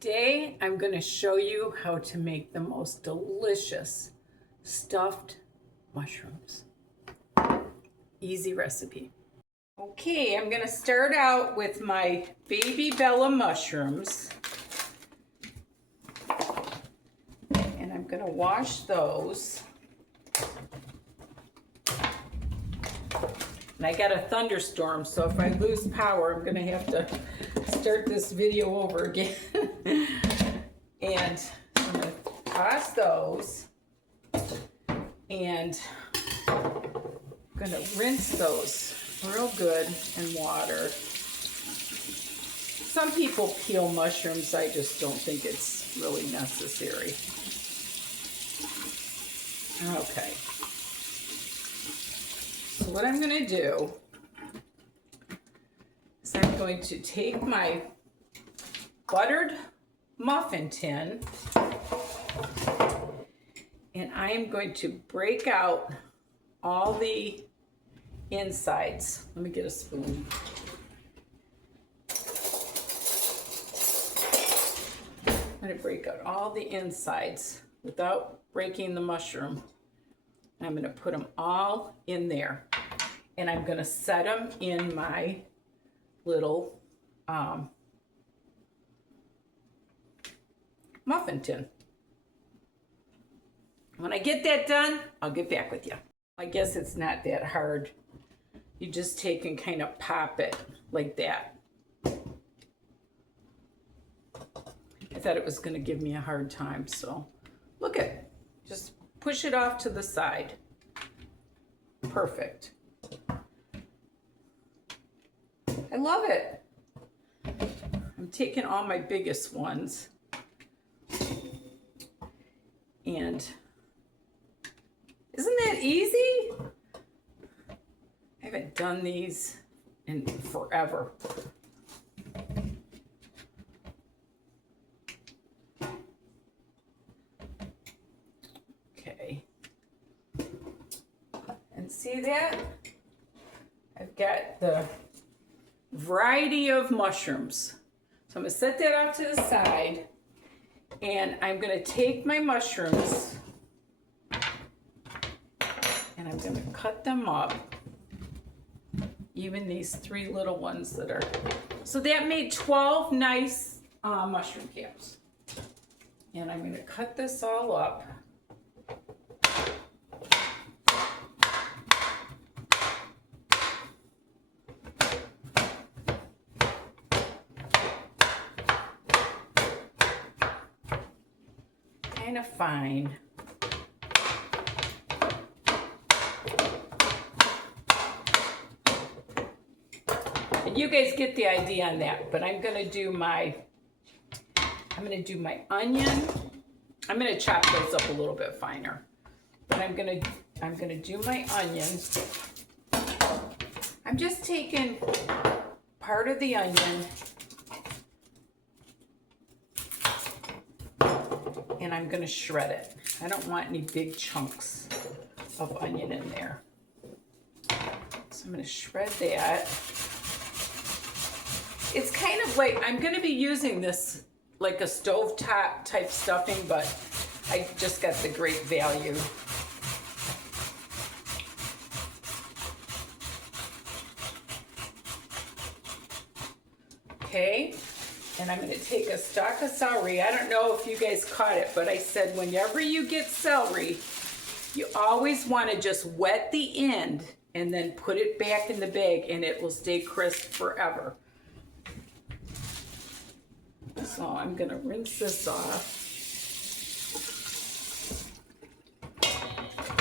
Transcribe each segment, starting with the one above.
Today, I'm going to show you how to make the most delicious stuffed mushrooms. Easy recipe. Okay, I'm going to start out with my baby Bella mushrooms. And I'm going to wash those. And I got a thunderstorm, so if I lose power, I'm going to have to start this video over again. And I'm going to toss those. And I'm going to rinse those real good in water. Some people peel mushrooms. I just don't think it's really necessary. Okay. So what I'm going to do is I'm going to take my buttered muffin tin and I am going to break out all the insides. Let me get a spoon. I'm going to break out all the insides without breaking the mushroom. I'm going to put them all in there, and I'm going to set them in my little muffin tin. When I get that done, I'll get back with you. I guess it's not that hard. You just take and kind of pop it like that. I thought it was going to give me a hard time, so look at it. Just push it off to the side. Perfect. I love it. I'm taking all my biggest ones. And isn't that easy? I haven't done these in forever. Okay. And see that? I've got the variety of mushrooms. So I'm going to set that off to the side. And I'm going to take my mushrooms and I'm going to cut them up. Even these 3 little ones that are. So that made 12 nice mushroom caps. And I'm going to cut this all up. Kind of fine. And you guys get the idea on that, but I'm going to do my onion. I'm going to chop those up a little bit finer. But I'm going to do my onions. I'm just taking part of the onion and I'm going to shred it. I don't want any big chunks of onion in there. So I'm going to shred that. It's kind of like, I'm going to be using this like a stovetop type stuffing, but I just got the great value. Okay. And I'm going to take a stalk of celery. I don't know if you guys caught it, but I said whenever you get celery, you always want to just wet the end and then put it back in the bag and it will stay crisp forever. So I'm going to rinse this off.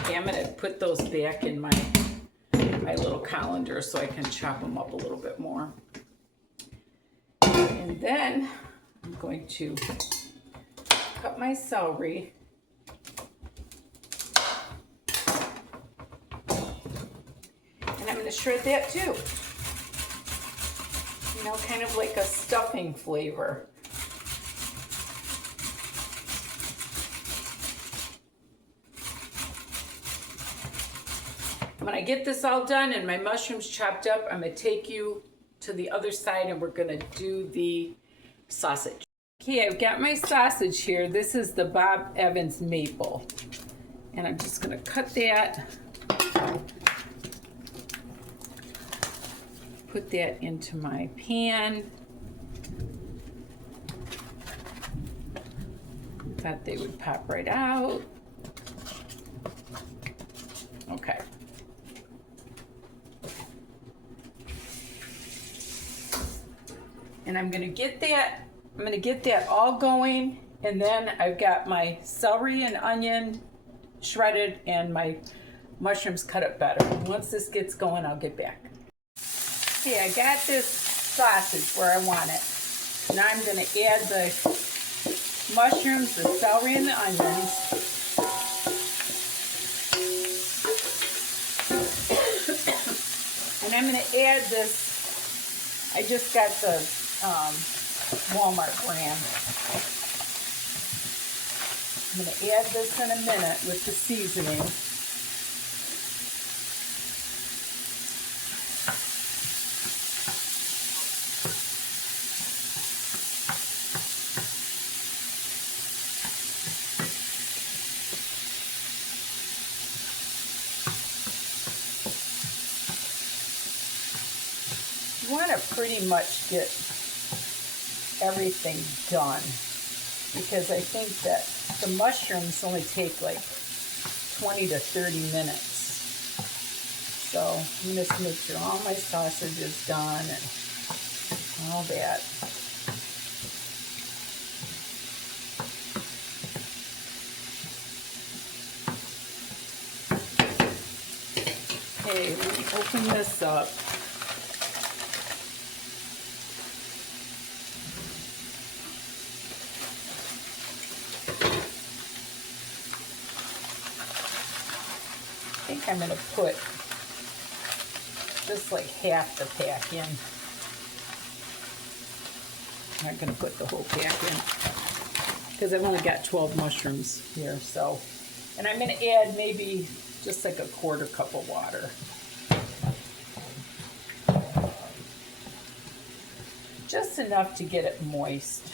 Okay, I'm going to put those back in my little colander so I can chop them up a little bit more. And then I'm going to cut my celery. And I'm going to shred that too. You know, kind of like a stuffing flavor. When I get this all done and my mushrooms chopped up, I'm going to take you to the other side and we're going to do the sausage. Okay, I've got my sausage here. This is the Bob Evans maple. And I'm just gonna cut that. Put that into my pan. Thought they would pop right out. Okay. And I'm gonna get that all going, and then I've got my celery and onion shredded and my mushrooms cut up better. Once this gets going, I'll get back. Okay, I got this sausage where I want it. Now I'm gonna add the mushrooms, the celery, and the onions. And I'm gonna add this, I just got the Walmart brand. I'm gonna add this in a minute with the seasoning. You want to pretty much get everything done, because I think that the mushrooms only take like 20 to 30 minutes. So I'm just make sure all my sausage is done and all that. Okay, let me open this up. I think I'm going to put just like half the pack in. I'm not going to put the whole pack in because I've only got 12 mushrooms here. So, and I'm going to add maybe just like a quarter cup of water. Just enough to get it moist.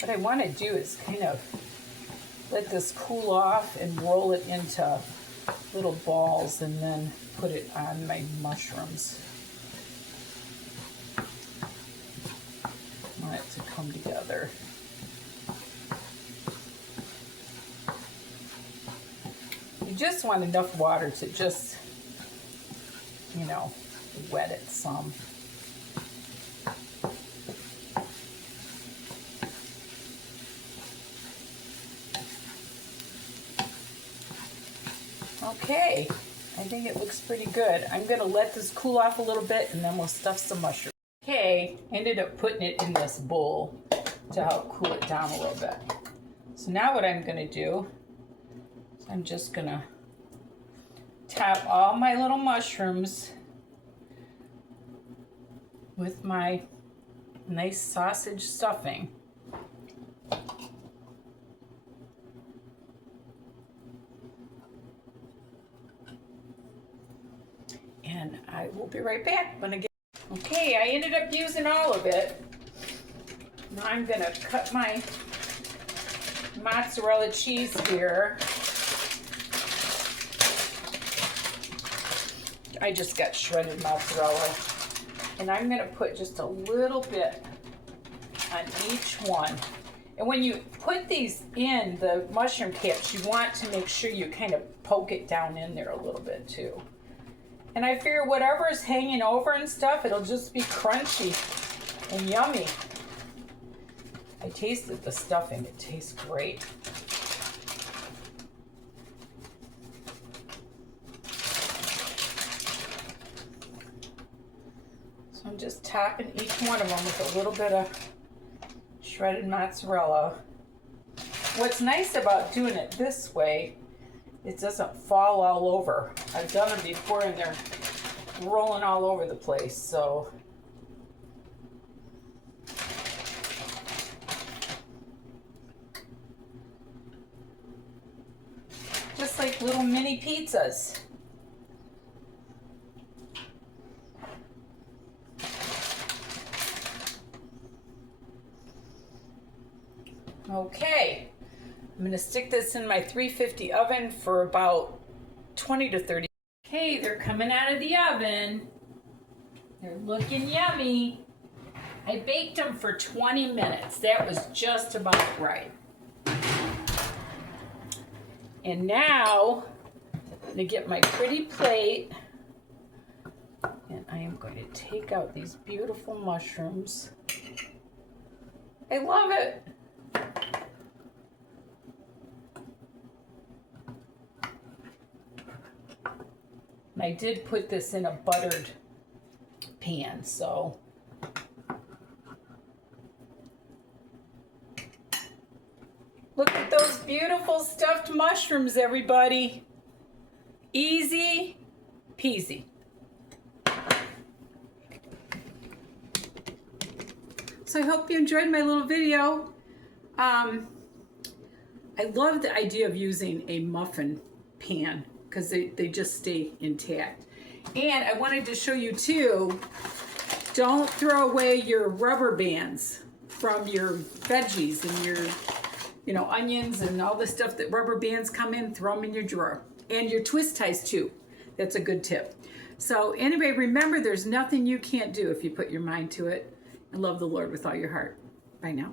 What I want to do is kind of let this cool off and roll it into little balls and then put it on my mushrooms. I want it to come together. You just want enough water to just, you know, wet it some. Okay, I think it looks pretty good. I'm gonna let this cool off a little bit and then we'll stuff some mushrooms. Okay, ended up putting it in this bowl to help cool it down a little bit. So now what I'm gonna do, I'm just gonna top all my little mushrooms with my nice sausage stuffing. And I will be right back when I get. Okay, I ended up using all of it. Now I'm gonna cut my mozzarella cheese here. I just got shredded mozzarella. And I'm gonna put just a little bit on each one. And when you put these in the mushroom caps, you want to make sure you kind of poke it down in there a little bit too. And I figure whatever is hanging over and stuff, it'll just be crunchy and yummy. I tasted the stuffing, it tastes great. So I'm just topping each one of them with a little bit of shredded mozzarella. What's nice about doing it this way, it doesn't fall all over. I've done them before and they're rolling all over the place, so. Just like little mini pizzas. Okay, I'm gonna stick this in my 350 oven for about 20 to 30. Okay, they're coming out of the oven. They're looking yummy. I baked them for 20 minutes. That was just about right. And now, I'm gonna get my pretty plate, and I am going to take out these beautiful mushrooms. I love it. And I did put this in a buttered pan, so. Look at those beautiful stuffed mushrooms, everybody. Easy peasy. So I hope you enjoyed my little video. I love the idea of using a muffin pan because they just stay intact. And I wanted to show you too, don't throw away your rubber bands from your veggies and your onions and all the stuff that rubber bands come in, throw them in your drawer. And your twist ties too. That's a good tip. So anyway, remember there's nothing you can't do if you put your mind to it and love the Lord with all your heart. Bye now.